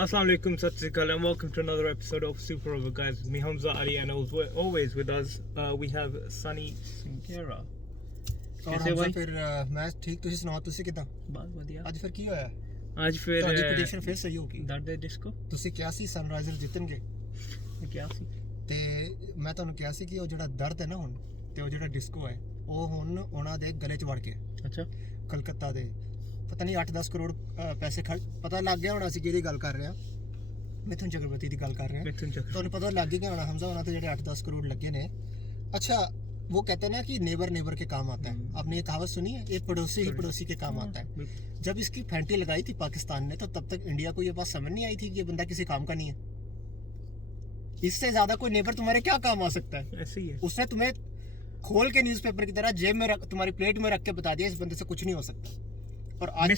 Assalamu alaikum, sat sri akal, and welcome to another episode of Super Over, guys. With me, Hamza Ali, and always with us, we have Sunny Sinkera. और हमजा फिर मैं ठीक तुसी सुनाओ तुसी किदां बहुत बढ़िया ਅੱਜ ਫਿਰ ਕੀ ਹੋਇਆ आज फिर ਤੁਹਾਡੀ ਪ੍ਰੈਡਿਕਸ਼ਨ ਫਿਰ ਸਹੀ ਹੋ ਗਈ दर्द डिस्को ਤੁਸੀਂ ਕਿਹਾ ਸੀ ਸਨਰਾਈਜ਼ਰ ਜਿੱਤਣਗੇ क्या सी ਤੇ ਮੈਂ ਤੁਹਾਨੂੰ ਕਿਹਾ ਸੀ ਕਿ ਉਹ ਜਿਹੜਾ ਦਰਦ ਹੈ ਨਾ ਹੁਣ ਤੇ ਉਹ ਜਿਹੜਾ ਡਿਸਕੋ ਹੈ ਉਹ ਹੁਣ ਉਹਨਾਂ ਦੇ ਗਲੇ 'ਚ ਵੜ ਗਿਆ अच्छा ਕਲਕੱਤਾ ਦੇ ਪਤਾ ਨਹੀਂ 8-10 ਕਰੋੜ ਪੈਸੇ ਪਤਾ ਲੱਗ ਗਿਆ ਹੋਣਾ ਸੀ ਜਿਹਦੀ ਗੱਲ ਕਰ ਰਿਹਾ ਮਿਥੁਨ ਚਕਰਵਰਤੀ ਦੀ ਗੱਲ ਕਰ ਰਿਹਾ मिथुन चक्र ਤੁਹਾਨੂੰ ਪਤਾ ਲੱਗ ਗਿਆ ਹੋਣਾ ਹਮਜ਼ਾ ਉਹਨਾਂ ਤੇ ਜਿਹੜੇ 8-10 ਕਰੋੜ ਲੱਗੇ ने अच्छा वो कहते हैं ना कि नेबर नेबर के काम आता है आपने ये कहावत सुनी है एक पड़ोसी ही पड़ोसी के काम आता है जब इसकी फैंटी लगाई थी पाकिस्तान ने तो तब तक इंडिया को ये बात समझ नहीं आई थी कि ये बंदा किसी काम का नहीं है इससे ज्यादा कोई नेबर तुम्हारे क्या काम आ सकता है ऐसे ही है उसने तुम्हें खोल के न्यूज़पेपर की तरह जेब में तुम्हारी प्लेट में रख के बता दिया इस बंदे से कुछ नहीं हो सकता और आज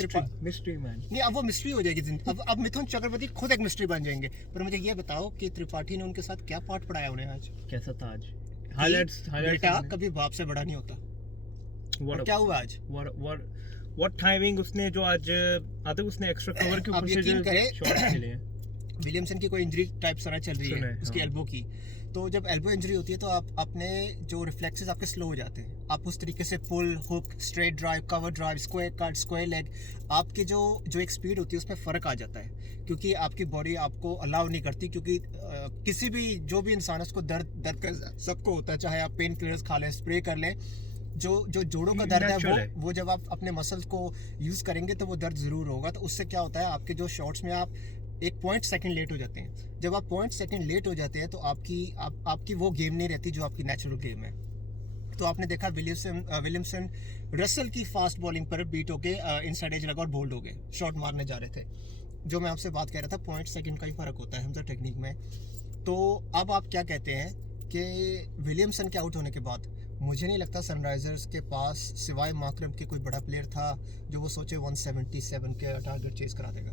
मिस्ट्री मैन नहीं अब वो मिस्ट्री हो जाएगी अब मिथुन चक्रवर्ती खुद एक मिस्ट्री बन जाएंगे पर मुझे ये बताओ कि त्रिपाठी ने उनके साथ क्या पाठ पढ़ाया उन्हें आज कैसा था आज हाइलाइट्स बेटा कभी बाप से बड़ा नहीं होता और क्या हुआ आज व्हाट टाइमिंग उसने जो आज आते उसने एक्स्ट्रा कवर के ऊपर से जो शॉट्स खेले हैं विलियमसन की कोई इंजरी टाइप तरह चल रही है उसकी हाँ। एल्बो की तो जब एल्बो इंजरी होती है तो आप अपने जो रिफ्लेक्सेस आपके स्लो हो जाते हैं आप उस तरीके से pull hook straight drive cover drive square cut square leg आपकी जो एक स्पीड होती है उसमें फ़र्क आ जाता है क्योंकि आपकी बॉडी आपको अलाउ नहीं करती क्योंकि किसी भी जो भी इंसान है उसको दर्द का सबको होता है चाहे आप पेन किलर्स खा लें स्प्रे कर लें जो जोड़ों का दर्द है वो जब आप अपने मसल्स को यूज़ करेंगे तो वो दर्द ज़रूर होगा तो उससे क्या होता है आपके जो शॉट्स में आप 1.2 लेट हो जाते हैं जब आप 0.2 लेट हो जाते हैं तो आपकी वो गेम नहीं रहती जो आपकी नेचुरल गेम है तो आपने देखा विलियमसन रसल की फास्ट बॉलिंग पर बीट होके इनसाइड एज लगा और बोल्ड हो गए शॉट मारने जा रहे थे जो मैं आपसे बात कर रहा था 0.2 का ही फ़र्क होता है हमजा टेक्निक में तो अब आप क्या कहते हैं कि विलियमसन के आउट होने के बाद मुझे नहीं लगता सनराइजर्स के पास सिवाय माकरम के कोई बड़ा प्लेयर था जो वो सोचे 177 के टारगेट चेस करा देगा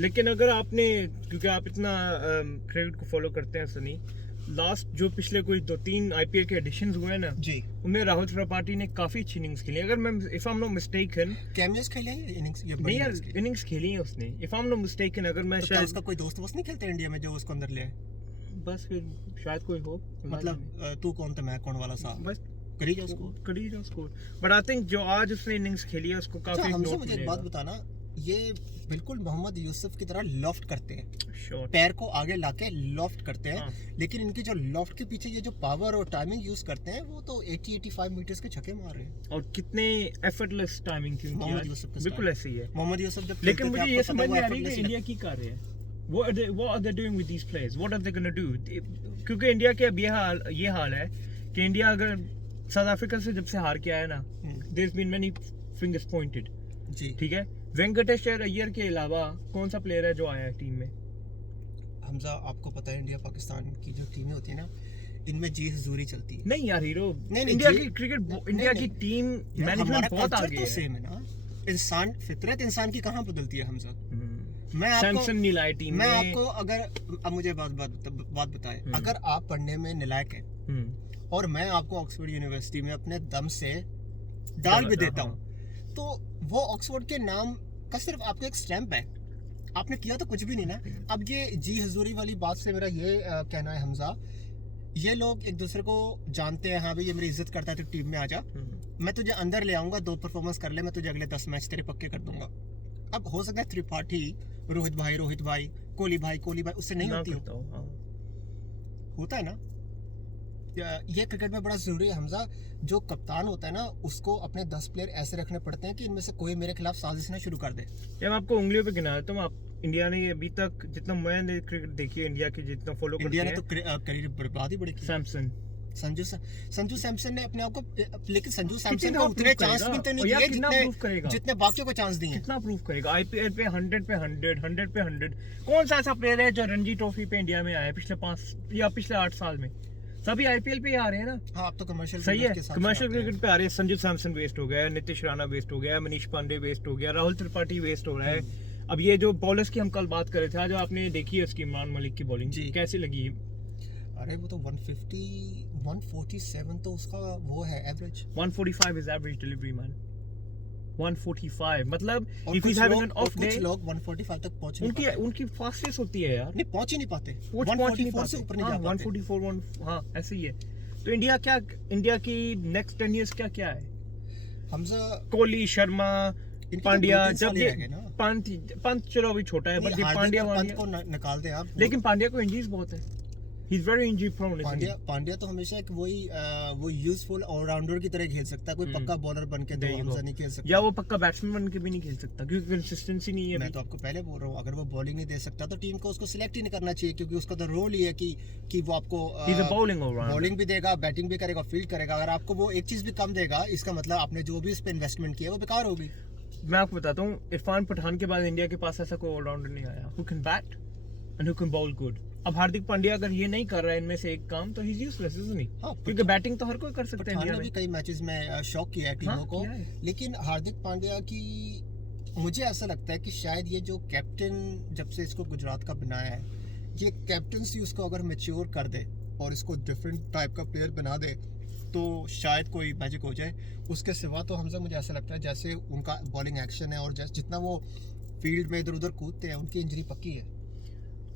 लेकिन अगर आपने क्योंकि आप इतना क्रिकेट को फॉलो करते हैं सनी लास्ट जो पिछले कोई 2-3 आईपीएल के एडिशंस हुए हैं ना जी उनमें राहुल त्रिपाठी ने काफी अच्छी इनिंग्स खेली अगर मैं if I am not mistaken cameos खेले हैं इनिंग्स ये नहीं यार इनिंग्स खेली है उसने if I am not mistaken अगर मैं तो शायद उसका कोई दोस्त वोस्त नहीं खेलते इंडिया में जो उसको अंदर ले आए? बस फिर शायद कोई हो मतलब तू कौन था मैं कौन वाला सा बस करी जाओ स्कोर बट आई थिंक जो आज उसने इनिंग्स खेली है उसको काफी हमसे मुझे एक बात बताना ये बिल्कुल मोहम्मद यूसुफ की तरह लॉफ्ट करते हैं श्योर पैर को आगे लाके लॉफ्ट करते हैं हाँ। लेकिन इनकी जो लॉफ्ट के पीछे ये जो पावर और टाइमिंग यूज करते हैं वो तो 80-85 मीटर्स के छक्के मार रहे हैं और कितने एफर्टलेस टाइमिंग थी मोहम्मद उनकी यूसुफ का बिल्कुल ऐसी है मोहम्मद यूसुफ जब लेकिन मुझे ये समझ नहीं आ रही कि इंडिया की कर रहे हैं what are they doing with these players what are they going to do क्योंकि इंडिया के अब ये हाल है कि इंडिया अगर साउथ अफ्रीका से जब से हार के आया ना there been many fingers pointed जी ठीक है वेंकटेश्वर अय्यर के अलावा कौन सा प्लेयर है जो आया है टीम में हमजा आपको पता है इंडिया पाकिस्तान की जो टीमें होती है ना इनमें जी हजूरी चलती है नहीं यार हीरो नहीं, इंडिया की क्रिकेट इंडिया की टीम मैनेजमेंट बहुत आगे तो है सेम है ना इंसान फितरत इंसान की कहाँ बदलती है हमजा मैं सैमसन नहीं लाए टीम में मैं आपको अगर अब मुझे बात बताएं अगर आप पढ़ने में नालायक हैं और मैं आपको ऑक्सफोर्ड यूनिवर्सिटी में अपने दम से डाल भी देता हूँ तो वो ऑक्सफोर्ड के नाम का सिर्फ आपका एक स्टैंप है आपने किया तो कुछ भी नहीं ना अब ये जी हजूरी वाली बात से मेरा ये कहना है हमजा ये लोग एक दूसरे को जानते हैं हाँ भाई ये मेरी इज्जत करता है तो टीम में आ जा मैं तुझे अंदर ले आऊंगा 2 परफॉर्मेंस कर ले मैं तुझे अगले 10 मैच तेरे पक्के कर दूंगा अब हो सकता है त्रिपाठी रोहित भाई कोहली भाई उससे नहीं होती होता है ना ये क्रिकेट में बड़ा जरूरी है हमजा जो कप्तान होता है ना उसको अपने 10 प्लेयर ऐसे रखने पड़ते हैं कि इनमें से कोई मेरे खिलाफ साजिश ना शुरू कर दे जब आपको उंगलियों पे गिना देता हूं आप इंडिया ने अभी तक जितना मैंने क्रिकेट देखी है इंडिया की जितना फॉलो करते हैं इंडिया ने तो करियर बर्बाद ही बड़ी की सैमसन संजू सैमसन ने अपने आप को लेकिन संजू सैमसन को उतने चांस भी तो नहीं दिए जितने बाकियों को चांस दिए कितना प्रूव करेगा आईपीएल पे 100 पे 100 कौन सा ऐसा प्लेयर है जो रणजी ट्रॉफी पे इंडिया में आया पिछले 5 या पिछले 8 साल में सभी आईपीएल पे ही आ रहे हैं ना हाँ अब तो कमर्शियल सही है कमर्शियल क्रिकेट पे आ रहे हैं संजू सैमसन वेस्ट हो गया नीतीश राणा वेस्ट हो गया मनीष पांडे वेस्ट हो गया राहुल त्रिपाठी वेस्ट हो रहा है अब ये जो बॉलर्स की हम कल बात कर रहे थे आज आपने देखी है उसकी इमरान मलिक की बॉलिंग कैसी लगी अरे वो तो 147 तो उसका वो है average 145 is average delivery man 145 मतलब और if कुछ he's having लोग an और off कुछ day लोग 145 तक पहुंच नहीं उनकी पाते, उनकी फास्टेस्ट होती है यार, नहीं पहुंच ही नहीं पाते, पहुंच नहीं 144 से पाते। ऊपर नहीं हाँ, जा पाते। 144 हाँ ऐसे ही है। तो इंडिया की नेक्स्ट 10 years क्या क्या है? हमजा कोहली, शर्मा, इनके तो पांड्या, 2-3 साल जब ही ये रह गए ना। पंत चलो अभी छोटा है, नहीं, बट ये हार्दिक पांड्या और पंत वांड्या, को निकाल दे आप। लेकिन पांड्या को इंजरीज बहुत है, he is very injury prone. Pandya तो हमेशा एक वही वो यूजफुल ऑलराउंडर की तरह खेल सकता है, कोई पक्का बॉलर बन के तो There you हमजा go. नहीं खेल सकता। या वो पक्का बैट्समैन बन के भी नहीं खेल सकता क्योंकि कंसिस्टेंसी नहीं है मैं अभी। तो आपको पहले बोल रहा हूँ, अगर वो बॉलिंग नहीं दे सकता तो टीम को उसको सिलेक्ट ही नहीं करना चाहिए, क्योंकि उसका तो रोल ही है कि वो आपको he is a bowling all-rounder. Bowling भी देगा, बैटिंग भी करेगा, फील्ड करेगा। अगर आपको वो एक चीज भी कम देगा, इसका मतलब आपने जो भी इस पे इन्वेस्टमेंट किया वो बेकार होगी। मैं आपको बताता हूँ, इरफान पठान के बाद इंडिया के पास ऐसा कोई ऑलराउंडर नहीं आया who can bat and who can ball good. अब हार्दिक पांड्या अगर ये नहीं कर रहा है इनमें से एक काम, तो he is useless, isn't he? हाँ, क्योंकि बैटिंग तो हर कोई कर सकता है पठान इंडिया ने भी में। कई मैचेस में शॉक किया है टीमों हाँ, को, किया है। लेकिन हार्दिक पांड्या की मुझे ऐसा लगता है कि शायद ये जो कैप्टन जब से इसको गुजरात का बनाया है, ये कैप्टनसी उसको अगर मैच्योर कर दे और इसको डिफरेंट टाइप का प्लेयर बना दे तो शायद कोई मैजिक हो जाए। उसके सिवा तो हमसे मुझे ऐसा लगता है जैसे उनका बॉलिंग एक्शन है और जैसे जितना वो फील्ड में इधर उधर कूदते हैं, उनकी इंजरी पक्की है।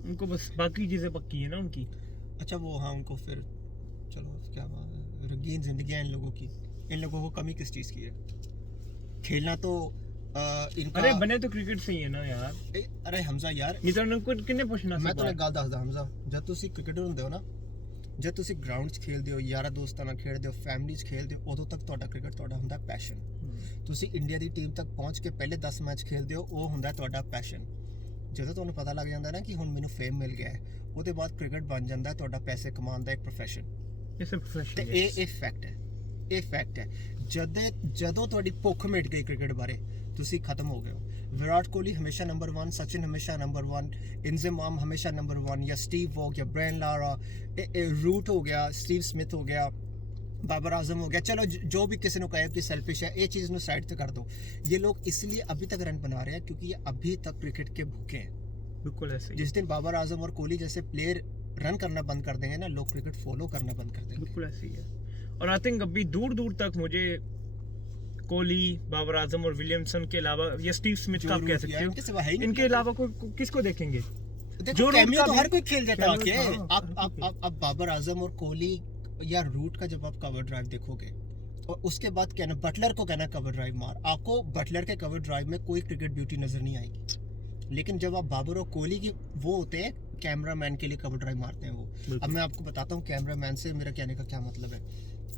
उनको बस बाकी चीजें पक्की है ना उनकी। अच्छा वो हाँ, उनको फिर चलो क्या रंगीन जिंदगी है इन लोगों की। इन लोगों को कमी किस चीज़ की है? खेलना तो इनका। अरे बने तो क्रिकेट से ही है ना यार। अरे हमजा यार, नहीं तो उनको किन्ने पूछना मैं तो ਸੀ एक गल दसदा हमजा, जब तुसी क्रिकेटर ਹੁੰਦੇ ਹੋ ਨਾ, जब तुसी ग्राउंड 'ਚ खेलते हो, यारा दोस्तां ਨਾਲ खेलते हो, फैमिली 'ਚ खेलते हो, उदों तक ਤੁਹਾਡਾ क्रिकेट ਤੁਹਾਡਾ ਹੁੰਦਾ पैशन। ਤੁਸੀਂ ਇੰਡੀਆ ਦੀ ਟੀਮ ਤੱਕ ਪਹੁੰਚ ਕੇ ਪਹਿਲੇ 10 ਮੈਚ ਖੇਲਦੇ ਹੋ, ਉਹ ਹੁੰਦਾ ਤੁਹਾਡਾ ਪੈਸ਼ਨ। ਜਦੋਂ ਤੁਹਾਨੂੰ ਪਤਾ ਲੱਗ ਜਾਂਦਾ ਨਾ ਕਿ ਹੁਣ ਮੈਨੂੰ ਫੇਮ ਮਿਲ ਗਿਆ ਹੈ, ਉਹਦੇ ਬਾਅਦ ਕ੍ਰਿਕਟ ਬਣ ਜਾਂਦਾ ਤੁਹਾਡਾ ਪੈਸੇ ਕਮਾਉਣ ਦਾ ਇੱਕ ਪ੍ਰੋਫੈਸ਼ਨ। It's a profession. ਤੇ ਇਹ ਫੈਕਟ ਹੈ, ਇਹ ਫੈਕਟ ਹੈ। ਜਦੋਂ ਤੁਹਾਡੀ ਭੁੱਖ ਮਿਟ ਗਈ ਕ੍ਰਿਕਟ ਬਾਰੇ, ਤੁਸੀਂ ਖਤਮ ਹੋ ਗਏ ਹੋ। विराट कोहली हमेशा नंबर 1, सचिन हमेशा नंबर 1, इंजमाम हमेशा नंबर 1, या स्टीव वॉग या ब्रेन लारा, रूट हो गया, स्टीव स्मिथ हो गया, बाबर आजम हो गया। चलो जो भी किसी ने कहे कि सेल्फिश है, ये चीज़ में साइड से कर दो। ये लोग इसलिए अभी तक रन बना रहे हैं क्योंकि ये अभी तक क्रिकेट के भूखे हैं। बिल्कुल ऐसे। जिस दिन बाबर आजम और कोहली जैसे प्लेयर रन करना बंद कर देंगे ना, लोग क्रिकेट फॉलो करना बंद कर देंगे। बिल्कुल ऐसे ही है। और आई थिंक अभी दूर दूर तक मुझे कोहली, बाबर आजम और विलियमसन के अलावा या स्टीव स्मिथ का आप कह सकते हो, इनके अलावा किसको देखेंगे? देखो कैमियो तो हर कोई खेल जाता है आके। हाँ, आप बाबर आजम और कोहली या रूट का जब आप कवर ड्राइव देखोगे और उसके बाद कहना बटलर को कहना कवर ड्राइव मार, आपको बटलर के कवर ड्राइव में कोई क्रिकेट ब्यूटी नजर नहीं आएगी। लेकिन जब आप बाबर और कोहली की वो होते हैं कैमरामैन के लिए कवर ड्राइव मारते हैं वो। अब मैं आपको बताता हूँ कैमरामैन से मेरा कहने का क्या मतलब है।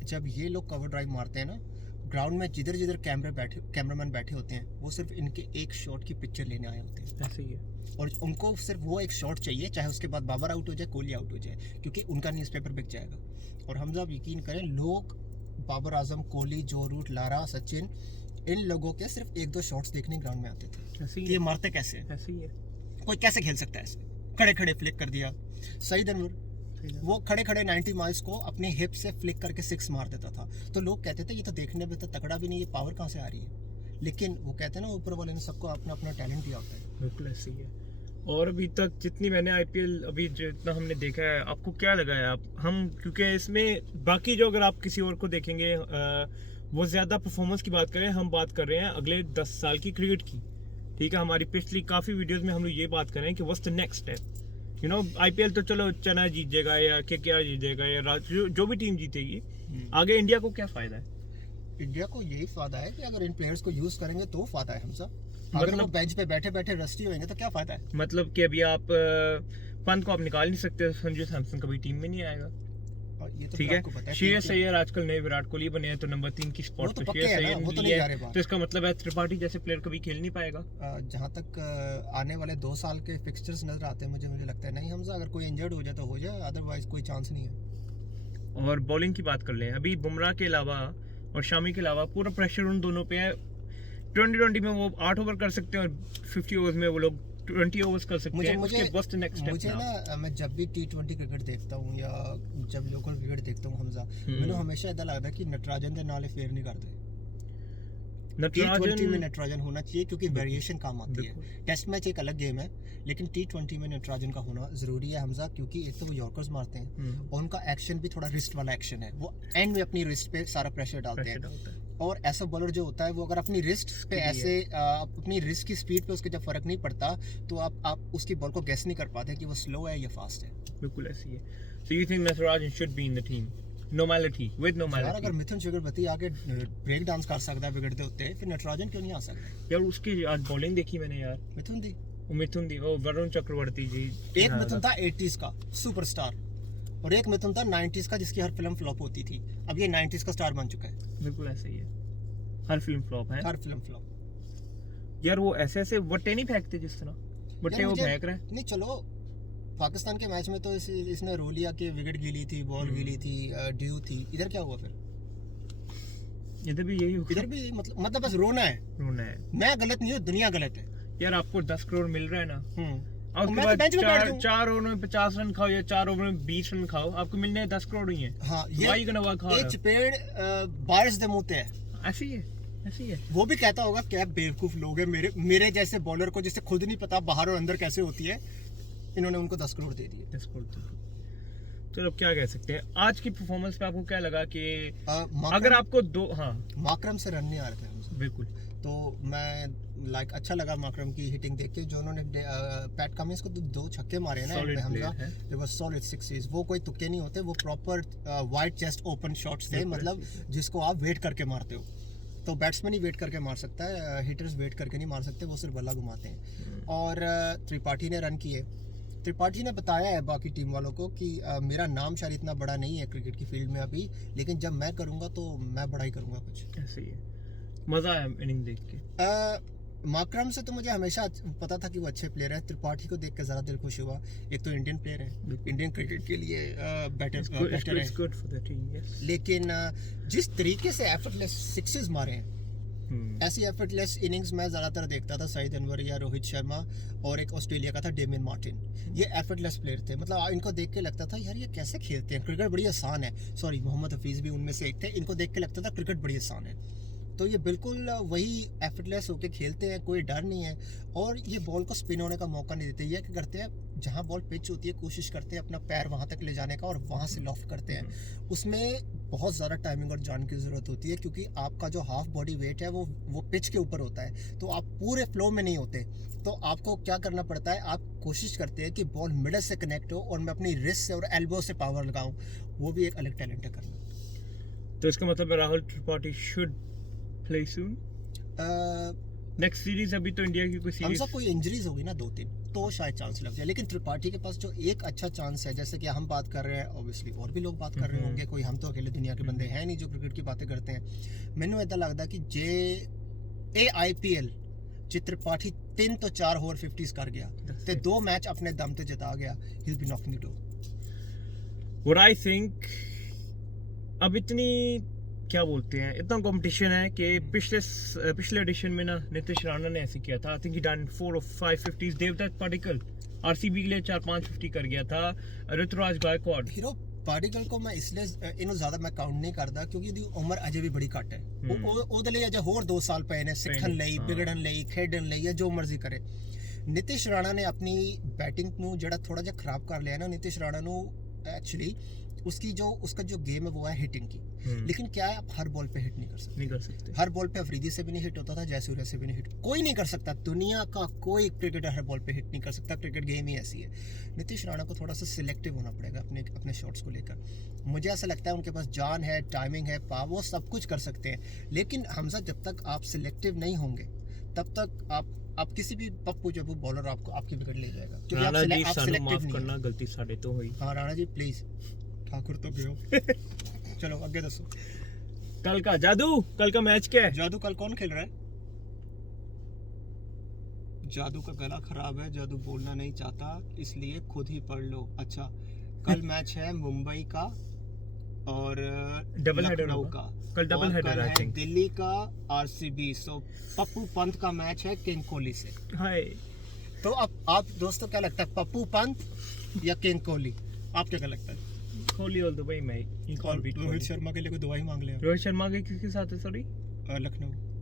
जब ये लोग कवर ड्राइव मारते हैं ना, ग्राउंड में जिधर जिधर कैमरामैन बैठे होते हैं, वो सिर्फ इनके एक शॉट की पिक्चर लेने आए होते हैं। ऐसे ही है। और उनको सिर्फ वो एक शॉट चाहिए, चाहे उसके बाद बाबर आउट हो जाए, कोहली आउट हो जाए, क्योंकि उनका न्यूज़पेपर बिक जाएगा। और हम जब यकीन करें, लोग बाबर आजम, कोहली, जो रूट, लारा, सचिन, इन लोगों के सिर्फ 1-2 शॉट्स देखने ग्राउंड में आते थे। ऐसे ही ये मारते कैसे हैं? ऐसे ही है। कोई कैसे खेल सकता है ऐसे? खड़े खड़े फ्लिक कर दिया। सईद अनवर वो खड़े खड़े 90 माइल्स को अपने हिप से फ्लिक करके 6 मार देता था। तो लोग कहते थे ये तो देखने में तो तगड़ा भी नहीं, ये पावर कहाँ से आ रही है? लेकिन वो कहते हैं ना, ऊपर वाले ने सबको अपना अपना टैलेंट दिया होता है। बिल्कुल ऐसे ही है। और अभी तक जितनी मैंने आईपीएल अभी जितना हमने देखा है, आपको क्या लगा है? आप हम क्योंकि इसमें बाकी जो अगर आप किसी और को देखेंगे वो ज़्यादा परफॉर्मेंस की बात करें, हम बात कर रहे हैं अगले 10 साल की क्रिकेट की। ठीक है, हमारी पिछली काफ़ी वीडियोस में हम लोग ये बात कर रहे हैं कि what's the next step. You know, IPL तो चलो चेन्नई जीत जाएगा या क्या जीत जाएगा या जो भी टीम जीतेगी, आगे इंडिया को क्या फ़ायदा है? इंडिया को यही फायदा है कि अगर इन प्लेयर्स को यूज़ करेंगे तो फायदा है। हम सब अगर वो बेंच पे बैठे बैठे रस्टी होंगे तो क्या फायदा है? मतलब कि अभी आप पंत को आप निकाल नहीं सकते, संजू सैमसन कभी टीम में नहीं आएगा। ये तो ठीक है, श्रेयस अय्यर आजकल नए विराट कोहली बने हैं, तो नंबर 3 की स्पॉट तो पर श्रेयस अय्यर वो तो नहीं नहीं जा रहे है, बाहर। तो इसका मतलब है त्रिपाठी जैसे प्लेयर कभी खेल नहीं पाएगा। जहाँ तक आने वाले 2 साल के फिक्सचर्स नजर आते हैं, मुझे लगता है नहीं हमजा, अगर कोई इंजर्ड हो जाए तो हो जाए, अदरवाइज कोई चांस नहीं है। और बॉलिंग की बात कर लें, अभी बुमराह के अलावा और शामी के अलावा पूरा प्रेशर उन दोनों पे है। 2020 में वो 8 ओवर कर सकते हैं और 50 ओवर्स में वो लोग 20 ओवर्स कर सकते हैं। मुझे मुझे ना, मैं जब भी T20 क्रिकेट देखता हूँ या जब लोकल क्रिकेट देखता हूँ हमजा, मैंने हमेशा ऐसा लगता है कि नटराजन दे नाले फेयर नहीं करते। T20 में नटराजन होना चाहिए क्योंकि वेरिएशन काम आती है। टेस्ट मैच एक अलग गेम है, लेकिन T20 में नटराजन का होना जरूरी है हमजा, क्योंकि एक तो वो यॉर्कर्स मारते हैं और उनका एक्शन भी थोड़ा रिस्ट वाला एक्शन है। वो एंड में अपनी रिस्ट पे सारा प्रेशर डालते हैं। और ऐसा बॉलर जो होता है वो अगर अपनी रिस्ट पे ऐसे अपनी रिस्ट की स्पीड पे उसके जब फर्क नहीं पड़ता तो आप उसकी बॉल को गेस नहीं कर पाते कि वो स्लो है या फास्ट है। बिल्कुल ऐसी है। So you think Natarajan should be in the team? Normality with यार नॉर्मलिटी। अगर मिथुन चक्रवर्ती आके ब्रेक डांस कर सकता है बिगड़ते होते फिर नटराजन क्यों नहीं आ सकता? यार उसकी आज बॉलिंग देखी मैंने यार। मिथुन दी ओ वरुण चक्रवर्ती जी। एक मिथुन था 80s का सुपरस्टार और एक मिथुन था 90s का जिसकी हर फिल्म फ्लॉप होती थी। अब ये 90s का स्टार बन चुका है। बिल्कुल ऐसे ही है, हर फिल्म फ्लॉप है। हर फिल्म फ्लॉप। यार वो ऐसे ऐसे बट्टे नहीं फेंकते जिस तरह बट्टे वो फेंक रहे हैं। नहीं चलो पाकिस्तान के मैच में तो इसने रो लिया कि विकेट गिली थी, बॉल गिली थी, ड्यू थी। इधर क्या हुआ फिर? इधर भी यही होगा। इधर भी मतलब बस रोना है। मैं गलत नहीं हूँ, दुनिया गलत है। यार आपको 10 करोड़ मिल रहा है ना, और मैं उसके तो बाद 4 ओवर में 50 रन खाओ या 4 ओवर में 20 रन खाओ, आपको मिलने हैं 10 करोड़ ही है। हाँ, ये चपेड़ बारिश दे मुंह ते है। ऐसी है, ऐसी है। वो भी कहता होगा क्या बेवकूफ लोग हैं मेरे जैसे बॉलर को जिससे खुद नहीं पता बाहर और अंदर कैसे होती है, इन्होंने उनको 10 करोड़ दे दिए। 10 करोड़। चलो क्या कह सकते हैं आज की परफॉर्मेंस पे आपको क्या लगा कि अगर आपको माकरम से रन नहीं आ रहे थे हमसे। बिल्कुल। तो मैं अच्छा लगा माकरम की हिटिंग देख के, जो उन्होंने पैट कमिंस को 2 छक्के मारे हैं ना हमजा, दे वर सॉलिड सिक्सेस। वो कोई तुक्के नहीं होते, वो proper wide chest open shots थे, मतलब जिसको आप वेट करके मारते हो। तो बैट्समैन ही वेट करके मार सकता है, हिटर्स वेट करके नहीं मार सकते, वो सिर्फ बल्ला घुमाते हैं। और त्रिपाठी ने रन किए। त्रिपाठी ने बताया है बाकी टीम वालों को कि मेरा नाम शायद इतना बड़ा नहीं है क्रिकेट की फील्ड में अभी, लेकिन जब मैं करूँगा तो मैं बड़ा ही करूँगा कुछ। ऐसे ही है, मज़ा आया इनिंग देख के। माकरम से तो मुझे हमेशा पता था कि वो अच्छे प्लेयर है। त्रिपाठी को देख के ज़रा दिल खुश हुआ। एक तो इंडियन प्लेयर है, इंडियन क्रिकेट के लिए बेटर है, लेकिन जिस तरीके से एफर्टलेस सिक्सेस मारे हैं, ऐसी एफर्टलेस इनिंग्स मैं ज़्यादातर देखता था सईद अनवर या रोहित शर्मा, और एक ऑस्ट्रेलिया का था डेमियन मार्टिन। ये एफर्टलेस प्लेयर थे, मतलब इनको देख के लगता था यार ये कैसे खेलते हैं, क्रिकेट बड़ी आसान है। सॉरी, मोहम्मद हफीज़ भी उनमें से एक थे। इनको देख के लगता था क्रिकेट बड़ी आसान है। तो ये बिल्कुल वही एफर्टलेस होके खेलते हैं, कोई डर नहीं है, और ये बॉल को स्पिन होने का मौका नहीं देते। ये क्या करते हैं, जहाँ बॉल पिच होती है कोशिश करते हैं अपना पैर वहाँ तक ले जाने का और वहाँ से लॉफ्ट करते हैं। उसमें बहुत ज़्यादा टाइमिंग और जान की ज़रूरत होती है, क्योंकि आपका जो हाफ बॉडी वेट है वो पिच के ऊपर होता है, तो आप पूरे फ्लो में नहीं होते। तो आपको क्या करना पड़ता है, आप कोशिश करते हैं कि बॉल मिडल से कनेक्ट हो और मैं अपनी रिस्ट से और एल्बो से पावर लगाऊं। वो भी एक अलग टैलेंट है करना। तो इसका मतलब Rahul Tripathi should play soon next series. अभी तो इंडिया की कोई सीरीज, हमसे कोई इंजरीज होगी ना 2-3 तो शायद चांस लग जाए, लेकिन त्रिपाठी के पास जो एक अच्छा चांस है, जैसे कि हम बात कर रहे हैं, ऑब्वियसली और भी लोग बात कर रहे होंगे, कोई हम तो अकेले दुनिया के बंदे हैं नहीं जो क्रिकेट की बातें करते हैं। मैंने ऐसा लगता कि IPL जे त्रिपाठी 3 तो 4 होर 50s कर गया ते 2 मैच अपने दम ते जिता गया, he will be knocking the door. What I think, अब इतनी क्या बोलते हैं, इतना कंपटीशन है कि पिछले एडिशन में ना नीतीश राणा ने ऐसे किया था। I think he done 4 or 5 50s। Devdutt Padikkal RCB के लिए 4-5 50 कर गया था। ऋतुराज गायकवाड़, हीरो पार्टिकल को मैं इसलिए इन्हों ज़्यादा मैं काउंट नहीं करता क्योंकि ਉਹਦੀ ਉਮਰ ਅਜੇ ਵੀ ਬੜੀ ਘੱਟ ਹੈ। ਉਹਦੇ ਲਈ ਅਜੇ ਹੋਰ 2 ਸਾਲ ਪਏ ਨੇ ਸਿੱਖਣ ਲਈ, ਵਿਗੜਨ ਲਈ, ਖੇਡਣ ਲਈ, ਜੋ ਮਰਜ਼ੀ ਕਰੇ। ਨੀਤਿਸ਼ ਰਾਣਾ ਨੇ ਆਪਣੀ बैटिंग ਨੂੰ ਜਿਹੜਾ थोड़ा ਜਿਹਾ ਖਰਾਬ कर लिया ना, नीतीश राणा ਨੂੰ एक्चुअली उसका जो गेम है वो है हिटिंग की, लेकिन क्या है, आप हर बॉल पे हिट नहीं कर सकते। हर बॉल पे अफरीदी से भी नहीं हिट होता था, जयसूर्या से भी नहीं हिट, कोई नहीं कर सकता। दुनिया का कोई क्रिकेटर हर बॉल पे हिट नहीं कर सकता, क्रिकेट गेम ही ऐसी है। नीतीश राणा को थोड़ा सा सिलेक्टिव होना पड़ेगा अपने शॉट्स को लेकर। मुझे ऐसा लगता है उनके पास जान है, टाइमिंग है, पावर, वो सब कुछ कर सकते हैं, लेकिन हमजा जब तक आप सिलेक्टिव नहीं होंगे तब तक आप किसी भी पप्पू जब बॉलर आपकी विकेट ले जाएगा, क्योंकि आप सिलेक्टिव नहीं करना। गलती साढ़े तो हुई। हाँ राणा जी प्लीज, ठाकुर तो गयो। चलो आगे दसो। कल का मैच क्या है? जादू कल कौन खेल रहा है? जादू का गला खराब है, जादू बोलना नहीं चाहता, इसलिए खुद ही पढ़ लो। अच्छा, कल मैच है मुंबई का और डबल हेडर का। कल डबल हेडर है दिल्ली का आरसीबी। सो पप्पू पंत का मैच है किंग कोहली से। हाय, तो अब आप दोस्तों क्या लगता है, पप्पू पंत या किंग कोहली? आप क्या लगता है? कोहली ऑल द वे मई। रोहित शर्मा के लिए कोई दवाई मांग ले। रोहित शर्मा के किसके साथ है? सॉरी,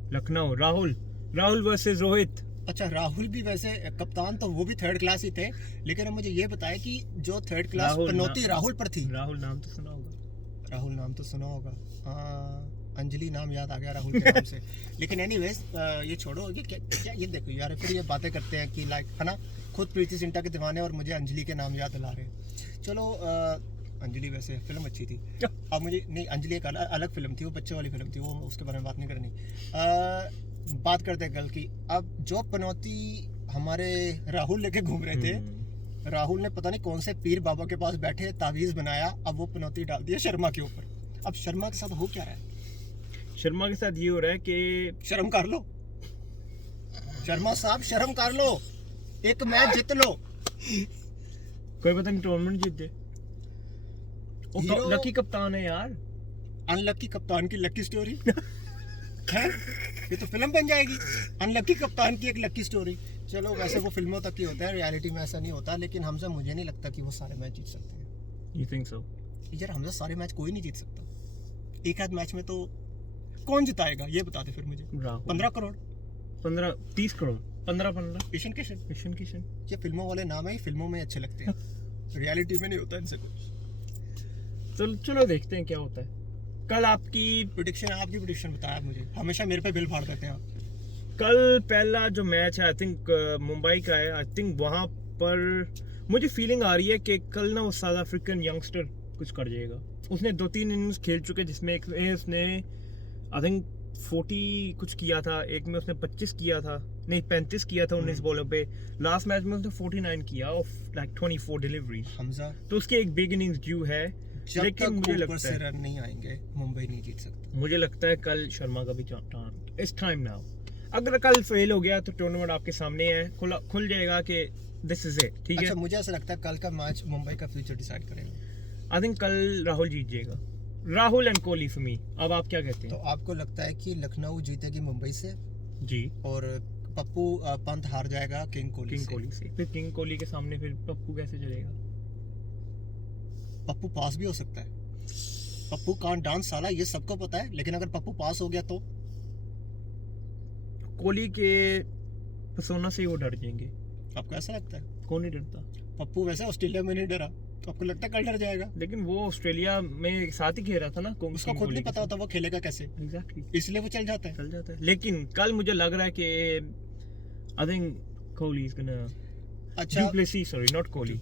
लखनऊ। राहुल वर्सेस रोहित। अच्छा, राहुल भी वैसे कप्तान तो वो भी 3rd क्लास ही थे, लेकिन अब मुझे ये बताया कि जो 3rd क्लास पनौती राहुल पर थी। राहुल नाम तो सुना होगा। हाँ, अंजलि नाम याद आ गया राहुल के नाम से। लेकिन एनीवेज ये छोड़ो, ये क्या ये देखो यार, फिर ये बातें करते हैं कि लाइक है ना, खुद प्रीति जिंटा के दीवाने और मुझे अंजलि के नाम याद दिला रहे हैं। चलो अंजलि वैसे फिल्म अच्छी थी। अब मुझे नहीं, अंजलि एक अलग फिल्म थी, वो बच्चे वाली फिल्म थी, वो उसके बारे में बात नहीं करनी। बात करते हैं कल की। अब जो पनौती हमारे राहुल लेके घूम रहे थे, राहुल ने पता नहीं कौन से पीर बाबा के पास बैठे तावीज़ बनाया, अब वो पनौती डाल दिया शर्मा के ऊपर। अब शर्मा के साथ हो क्या रहा है? शर्मा के साथ ये हो रहा है कि शर्म कर लो शर्मा साहब, शर्म कर लो, एक मैच जीत लो। कोई पता नहीं टूर्नामेंट जीत दे। हीरो- लकी कप्तान है यार। अनलकी कप्तान की लकी स्टोरी है, ये तो फिल्म बन जाएगी, अनलकी कप्तान की एक लकी स्टोरी। चलो वैसे वो फिल्मों तक ही होता है, रियलिटी में ऐसा नहीं होता। लेकिन हमजा, मुझे नहीं लगता कि वो सारे मैच जीत सकते हैं। You think so? यार हमजा, सारे मैच कोई नहीं जीत सकता। एक आध मैच में तो कौन जिताएगा ये बता दे फिर मुझे। राहुल 15 करोड़ 30 करोड़ 15 ईशन किशन, ईशान किशन। ये फिल्मों वाले नाम है, ये फिल्मों में अच्छे लगते हैं, रियलिटी में नहीं होता इनसे कुछ। चलो देखते हैं क्या होता है। कल आपकी आपकी प्रेडिक्शन बताया मुझे, हमेशा मेरे पे बिल फाड़ देते हैं आप। कल पहला जो मैच है आई थिंक मुंबई का है। आई थिंक वहाँ पर मुझे फीलिंग आ रही है कि कल ना वो साउथ अफ्रीकन यंगस्टर कुछ कर जाएगा। उसने 2-3 इनिंग्स खेल चुके, जिसमें एक में उसने आई थिंक 40 कुछ किया था, एक में उसने 25 किया था, नहीं 35 किया था 19 बॉलों पे। लास्ट मैच में उसने 49 किया ऑफ लाइक 24 डिलीवरी। हमजा, तो उसके एक बिग इनिंग्स ड्यू है। जब लेकिन तक मुझे ऊपर लगता से है रन नहीं आएंगे मुंबई नहीं जीत सकती। मुझे लगता है कल शर्मा का भी चांस इस टाइम नाउ। अगर कल फेल हो गया तो टूर्नामेंट आपके सामने है, खुल जाएगा कि दिस इज इट। ठीक है, अच्छा, मुझे ऐसा लगता है कल का मैच मुंबई का फ्यूचर डिसाइड करेगा। आई थिंक कल राहुल जीत जाएगा। Rahul and Kohli for me. अब आप क्या कहते तो हैं? आपको लगता है कि लखनऊ जीतेगी मुंबई से जी, और पप्पू पंत हार जाएगा किंग कोहली से। फिर किंग कोहली के सामने फिर पप्पू कैसे चलेगा? पप्पू पास भी हो सकता है, पप्पू कांट डांस साला, ये सबको पता है। लेकिन अगर पप्पू पास हो गया तो कोहली के persona से ही वो डर जाएंगे। आपको ऐसा लगता है? कौन नहीं डरता? पप्पू वैसे ऑस्ट्रेलिया में नहीं डरा, तो आपको लगता है कल डर जाएगा? लेकिन वो ऑस्ट्रेलिया में साथ ही खेल रहा था ना। उसको खुद नहीं पता होता वो खेलेगा कैसे, एग्जैक्टली, इसलिए वो चल जाता है। चल जाता है। लेकिन कल मुझे लग रहा है कि I think Kohli is gonna अच्छा, Duplessis, sorry, not Kohli.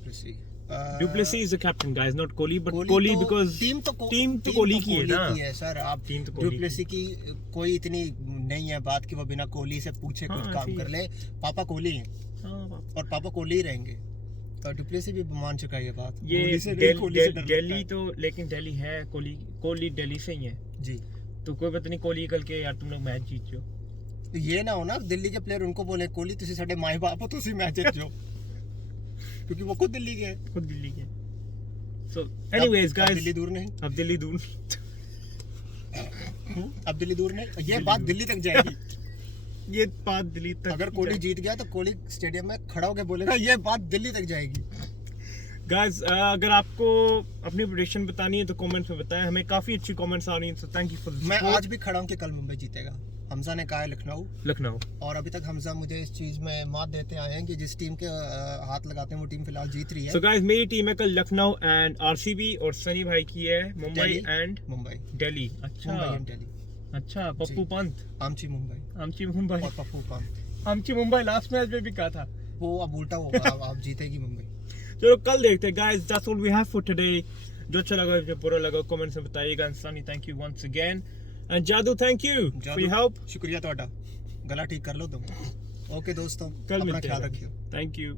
Duplessis is the captain, guys, not Kohli, but Kohli Kohli तो- because टीम तो कोहली की है ना। है सर। आप टीम तो कोहली डुप्लेसी की कोई इतनी नहीं है बात कि वो बिना कोहली से पूछे हाँ, कुछ काम ठीक कर है। ले। पापा कोहली हैं हाँ, और पापा कोहली ही रहेंगे। और डुप्लेसी भी मान चुका है ये बात। ये कोहली से नहीं, कोहली से डर लगता दिल्ली है। तो, लेकिन दिल्ली है, कोहली दिल्ली से ही है। जी, तो कोई पता नहीं कोहली कल के यार तुम लोग मैच जीत जाओ। तो ये ना हो ना दिल्ली के प्लेयर उनको बोले कोहली तुसी साडे माए बाप हो, तुसी मैच जीत जाओ क्योंकि वो खुद दिल्ली के हैं। खुद दिल्ली के। सो एनीवेज अब गाइस, दिल्ली दूर नहीं, अब दिल्ली दूर अब दिल्ली दूर नहीं, ये दिल्ली बात दूर। दिल्ली तक जाएगी। ये बात दिल्ली तक। अगर कोहली जीत गया तो कोहली स्टेडियम में खड़ा होकर बोलेगा, ये बात दिल्ली तक जाएगी। गाइस, अगर आपको अपनी प्रेडिक्शन बतानी है तो कमेंट्स में बताएं। हमें काफी अच्छी कमेंट्स आ रही हैं, so thank you for the मैं सपोर्ट। आज भी खड़ा हूँ कि कल मुंबई जीतेगा। हमजा ने कहा है लखनऊ। और अभी तक हमजा मुझे इस चीज में मात देते आए हैं कि जिस टीम के हाथ लगाते हैं वो टीम फिलहाल जीत रही है। सो गाइस, मेरी टीम है कल लखनऊ एंड आरसीबी, और सनी भाई की है मुंबई दिल्ली एंड मुंबई दिल्ली। अच्छा, मुंबई एंड दिल्ली। अच्छा, पप्पू जी। पंत, आमची मुंबई आमची मुंबई। और पप्पू पंत, आमची मुंबई लास्ट मैच में भी कहा था। वो अब उल्टा होगा। आप जीतेगी मुंबई। चलो कल देखते हैं guys. That's all we have for today. जो अच्छा लगा, जो बुरा लगा, कमेंट्स में बताइएगा। And Sunny, thank you once again. And Jadoo, thank you for your help. शुक्रिया ਤੁਹਾਡਾ। गला ठीक कर लो तुम। ओके दोस्तों, कल अपना मिलते ख्याल हैं। रखियो। Thank you.